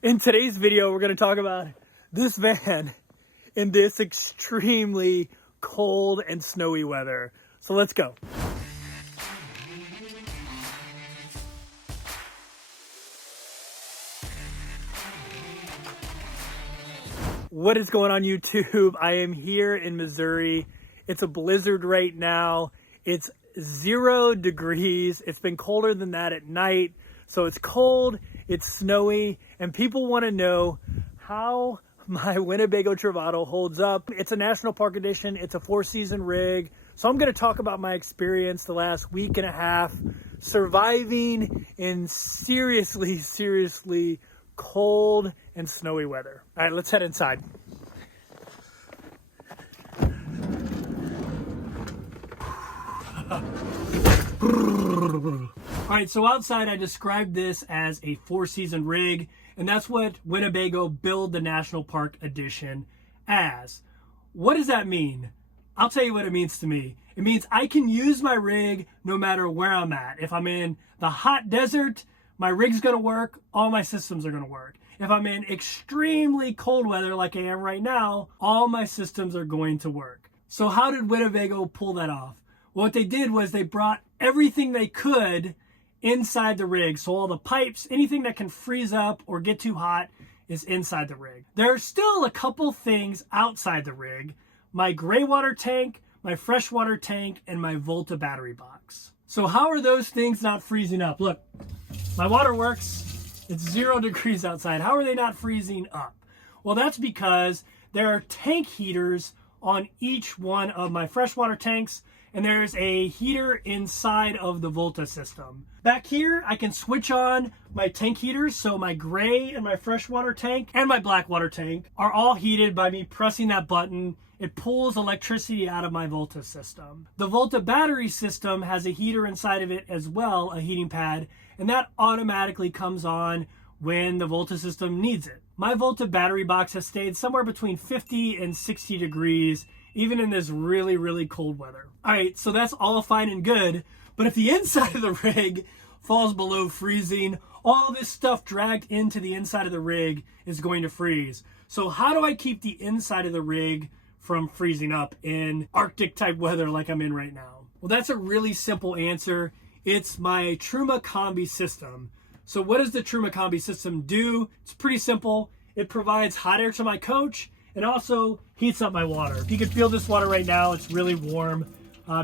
In today's video, we're going to talk about this van in this extremely cold and snowy weather. So let's go. What is going on YouTube? I am here in Missouri. It's a blizzard right now. It's 0 degrees. It's been colder than that at night. So it's cold, it's snowy, and people want to know how my Winnebago Travato holds up. It's a National Park Edition. It's a 4-season rig. So I'm going to talk about my experience the last week and a half surviving in seriously cold and snowy weather. All right, let's head inside. All right, so outside I described this as a 4-season rig, and that's what Winnebago billed the National Park Edition as. What does that mean? I'll tell you what it means to me. It means I can use my rig no matter where I'm at. If I'm in the hot desert, my rig's gonna work, all my systems are gonna work. If I'm in extremely cold weather like I am right now, all my systems are going to work. So how did Winnebago pull that off? Well, what they did was they brought everything they could inside the rig. So all the pipes, anything that can freeze up or get too hot is inside the rig. There are still a couple things outside the rig. My gray water tank, my freshwater tank, and my Volta battery box. So how are those things not freezing up? Look, my water works. It's 0 degrees outside. How are they not freezing up? Well, that's because there are tank heaters on each one of my freshwater tanks, and there's a heater inside of the Volta system. Back here, I can switch on my tank heaters, so my gray and my freshwater tank and my black water tank are all heated by me pressing that button. It pulls electricity out of my Volta system. The Volta battery system has a heater inside of it as well, a heating pad, and that automatically comes on when the Volta system needs it. My Volta battery box has stayed somewhere between 50 and 60 degrees, even in this really cold weather. All right, so that's all fine and good, but if the inside of the rig falls below freezing, all this stuff dragged into the inside of the rig is going to freeze. So how do I keep the inside of the rig from freezing up in Arctic type weather like I'm in right now? Well, that's a really simple answer. It's my Truma Combi system. So what does the Truma Combi system do? It's pretty simple. It provides hot air to my coach and also heats up my water. If you can feel this water right now, it's really warm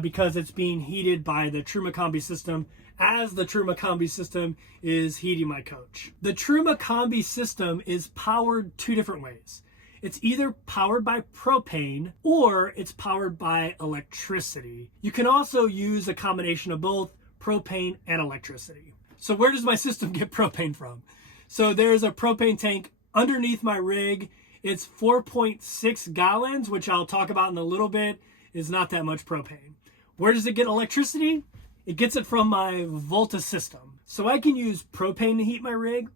because it's being heated by the Truma Combi system as the Truma Combi system is heating my coach. The Truma Combi system is powered 2 different ways. It's either powered by propane or it's powered by electricity. You can also use a combination of both propane and electricity. So where does my system get propane from? So there's a propane tank underneath my rig. It's 4.6 gallons, which I'll talk about in a little bit, is not that much propane. Where does it get electricity? It gets it from my Volta system. So I can use propane to heat my rig,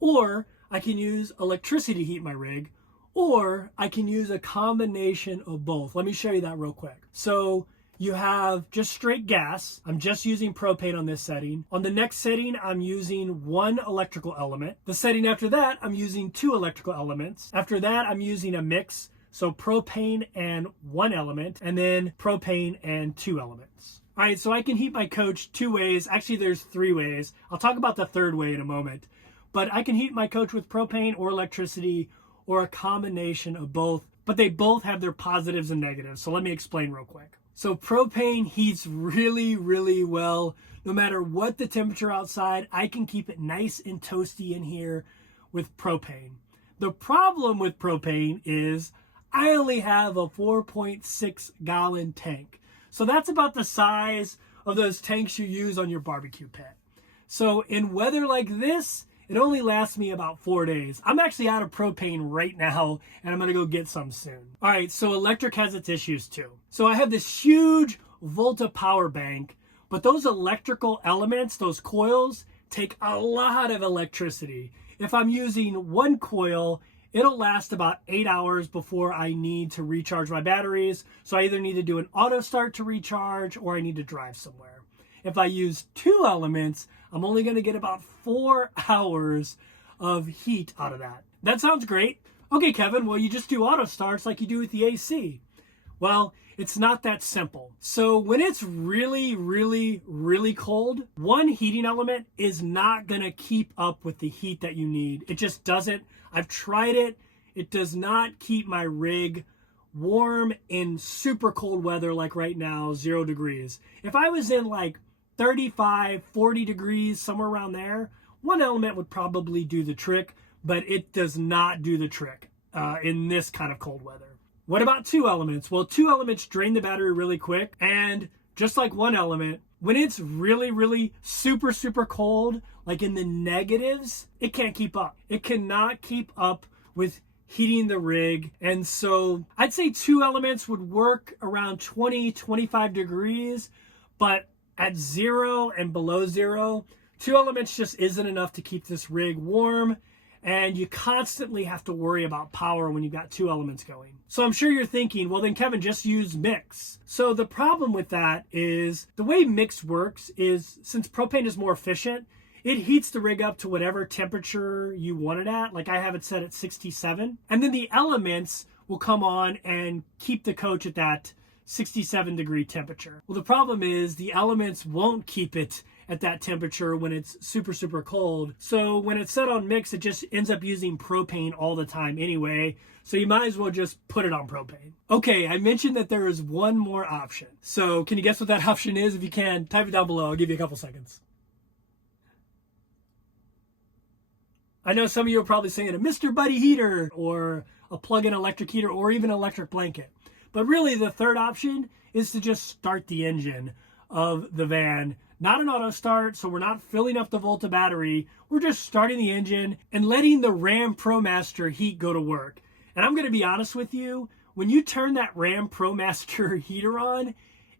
or I can use electricity to heat my rig, or I can use a combination of both. Let me show you that real quick. So you have just straight gas. I'm just using propane on this setting. On the next setting, I'm using 1 electrical element. The setting after that, I'm using 2 electrical elements. After that, I'm using a mix. So propane and 1 element, and then propane and 2 elements. All right, so I can heat my coach 2 ways. Actually, there's 3 ways. I'll talk about the 3rd way in a moment. But I can heat my coach with propane or electricity or a combination of both. But they both have their positives and negatives. So let me explain real quick. So propane heats really well. No matter what the temperature outside, I can keep it nice and toasty in here with propane. The problem with propane is I only have a 4.6 gallon tank. So that's about the size of those tanks you use on your barbecue pit. So in weather like this, it only lasts me about 4 days. I'm actually out of propane right now, and I'm gonna go get some soon. All right, so electric has its issues too. So I have this huge Volta power bank, but those electrical elements, those coils, take a lot of electricity. If I'm using 1 coil, it'll last about 8 hours before I need to recharge my batteries. So I either need to do an auto start to recharge or I need to drive somewhere. If I use 2 elements, I'm only going to get about 4 hours of heat out of that. That sounds great. Okay, Kevin, well, you just do auto starts like you do with the AC. Well, it's not that simple. So when it's really, really, really cold, one heating element is not gonna keep up with the heat that you need. It just doesn't. I've tried it. It does not keep my rig warm in super cold weather like right now, 0 degrees. If I was in like 35, 40 degrees, somewhere around there, one element would probably do the trick, but it does not do the trick in this kind of cold weather. What about two elements? Well, two elements drain the battery really quick, and just like one element, when it's really, really super, super cold, like in the negatives, it can't keep up. It cannot keep up with heating the rig. And so I'd say two elements would work around 20, 25 degrees, but at 0 and below 0, two elements just isn't enough to keep this rig warm. And you constantly have to worry about power when you've got two elements going. So I'm sure you're thinking, well then Kevin, just use mix. So the problem with that is the way mix works is, since propane is more efficient, it heats the rig up to whatever temperature you want it at. Like I have it set at 67. And then the elements will come on and keep the coach at that 67 degree temperature. Well, the problem is the elements won't keep it at that temperature when it's super, super cold. So when it's set on mix, it just ends up using propane all the time anyway. So you might as well just put it on propane. Okay, I mentioned that there is one more option. So can you guess what that option is? If you can, type it down below. I'll give you a couple seconds. I know some of you are probably saying a Mr. Buddy heater or a plug-in electric heater or even an electric blanket. But really the third option is to just start the engine of the van. Not an auto start, so we're not filling up the Volta battery. We're just starting the engine and letting the Ram ProMaster heat go to work. And I'm gonna be honest with you, when you turn that Ram ProMaster heater on,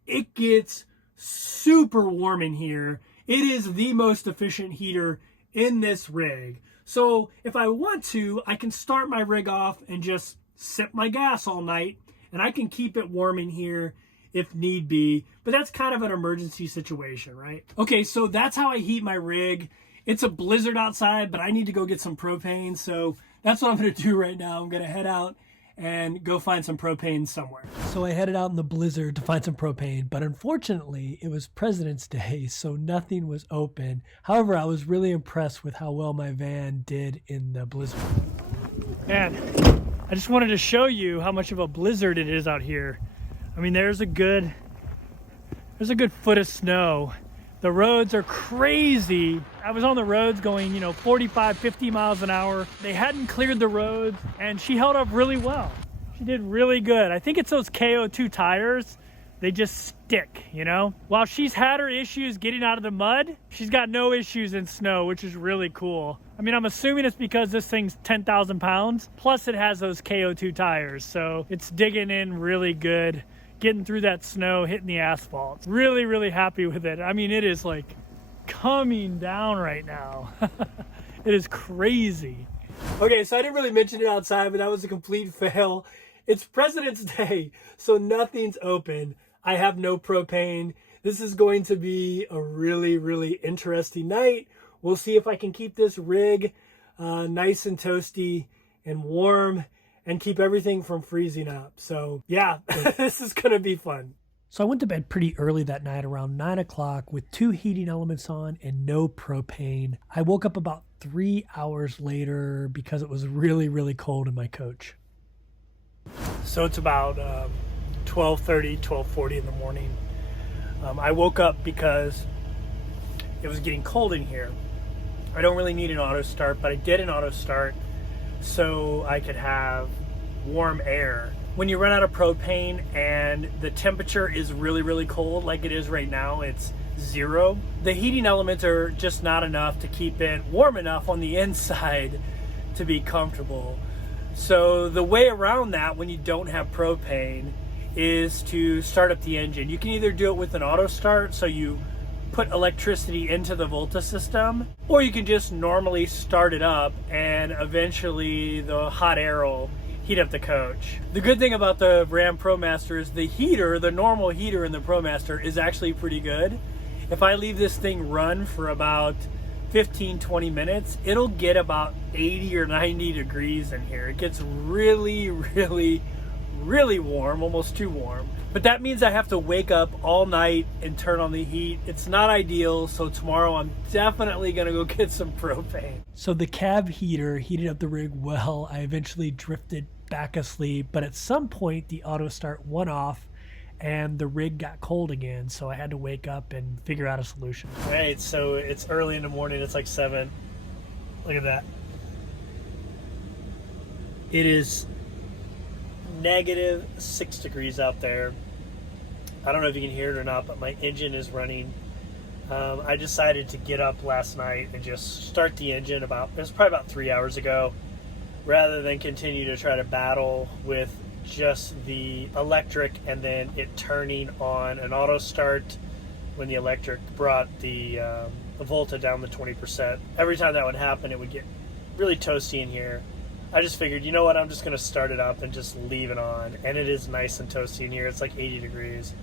it gets super warm in here. It is the most efficient heater in this rig. So if I want to, I can start my rig off and just sip my gas all night, and I can keep it warm in here if need be, but that's kind of an emergency situation, right? Okay, so that's how I heat my rig. It's a blizzard outside, but I need to go get some propane, so that's what I'm gonna do right now. I'm gonna head out and go find some propane somewhere. So I headed out in the blizzard to find some propane, but unfortunately it was President's Day, so nothing was open. However, I was really impressed with how well my van did in the blizzard. Man, I just wanted to show you how much of a blizzard it is out here. I mean, there's a good foot of snow. The roads are crazy. I was on the roads going, 45, 50 miles an hour. They hadn't cleared the roads, and she held up really well. She did really good. I think it's those KO2 tires. They just stick, While she's had her issues getting out of the mud, she's got no issues in snow, which is really cool. I mean, I'm assuming it's because this thing's 10,000 pounds, plus it has those KO2 tires, so it's digging in really good, getting through that snow, hitting the asphalt. Really, really happy with it. I mean, it is like coming down right now. It is crazy. Okay, so I didn't really mention it outside, but that was a complete fail. It's President's Day, so nothing's open. I have no propane. This is going to be a really, really interesting night. We'll see if I can keep this rig nice and toasty and warm and keep everything from freezing up. So yeah, this is gonna be fun. So I went to bed pretty early that night, around 9 o'clock, with two heating elements on and no propane. I woke up about 3 hours later because it was really, really cold in my coach. So it's about 12:30, 12:40 in the morning. I woke up because it was getting cold in here. I don't really need an auto start, but I did an auto start so I could have warm air. When you run out of propane and the temperature is really, really cold, like it is right now, it's 0, the heating elements are just not enough to keep it warm enough on the inside to be comfortable. So the way around that when you don't have propane is to start up the engine. You can either do it with an auto start, so you put electricity into the Volta system, or you can just normally start it up and eventually the hot air will heat up the coach. The good thing about the Ram ProMaster is the heater, the normal heater in the ProMaster, is actually pretty good. If I leave this thing run for about 15, 20 minutes, it'll get about 80 or 90 degrees in here. It gets really, really, really warm, almost too warm. But that means I have to wake up all night and turn on the heat. It's not ideal, so tomorrow I'm definitely gonna go get some propane. So the cab heater heated up the rig well. I eventually drifted back asleep, but at some point the auto start went off and the rig got cold again, so I had to wake up and figure out a solution. All right, so it's early in the morning, it's like 7. Look at that. It is -6 degrees out there. I don't know if you can hear it or not, but my engine is running. I decided to get up last night and just start the engine it was probably about 3 hours ago, rather than continue to try to battle with just the electric and then it turning on an auto start when the electric brought the Volta down to 20%. Every time that would happen, it would get really toasty in here. I just figured, you know what, I'm just going to start it up and just leave it on. And it is nice and toasty in here. It's like 80 degrees.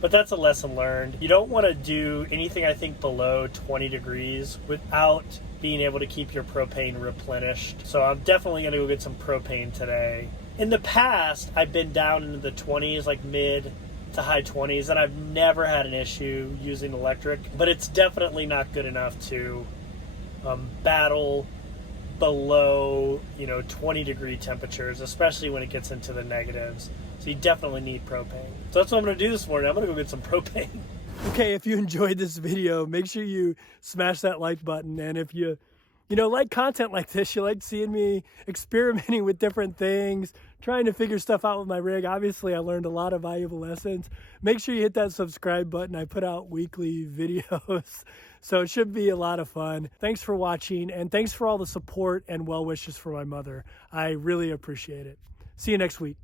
But that's a lesson learned. You don't want to do anything, I think, below 20 degrees without being able to keep your propane replenished. So I'm definitely going to go get some propane today. In the past, I've been down into the 20s, like mid to high 20s, and I've never had an issue using electric. But it's definitely not good enough to battle below 20 degree temperatures, especially when it gets into the negatives. So you definitely need propane. So that's what I'm going to do this morning. I'm going to go get some propane. Okay, if you enjoyed this video, make sure you smash that like button. And if you like content like this, you like seeing me experimenting with different things, trying to figure stuff out with my rig. Obviously, I learned a lot of valuable lessons. Make sure you hit that subscribe button. I put out weekly videos, so it should be a lot of fun. Thanks for watching, and thanks for all the support and well wishes for my mother. I really appreciate it. See you next week.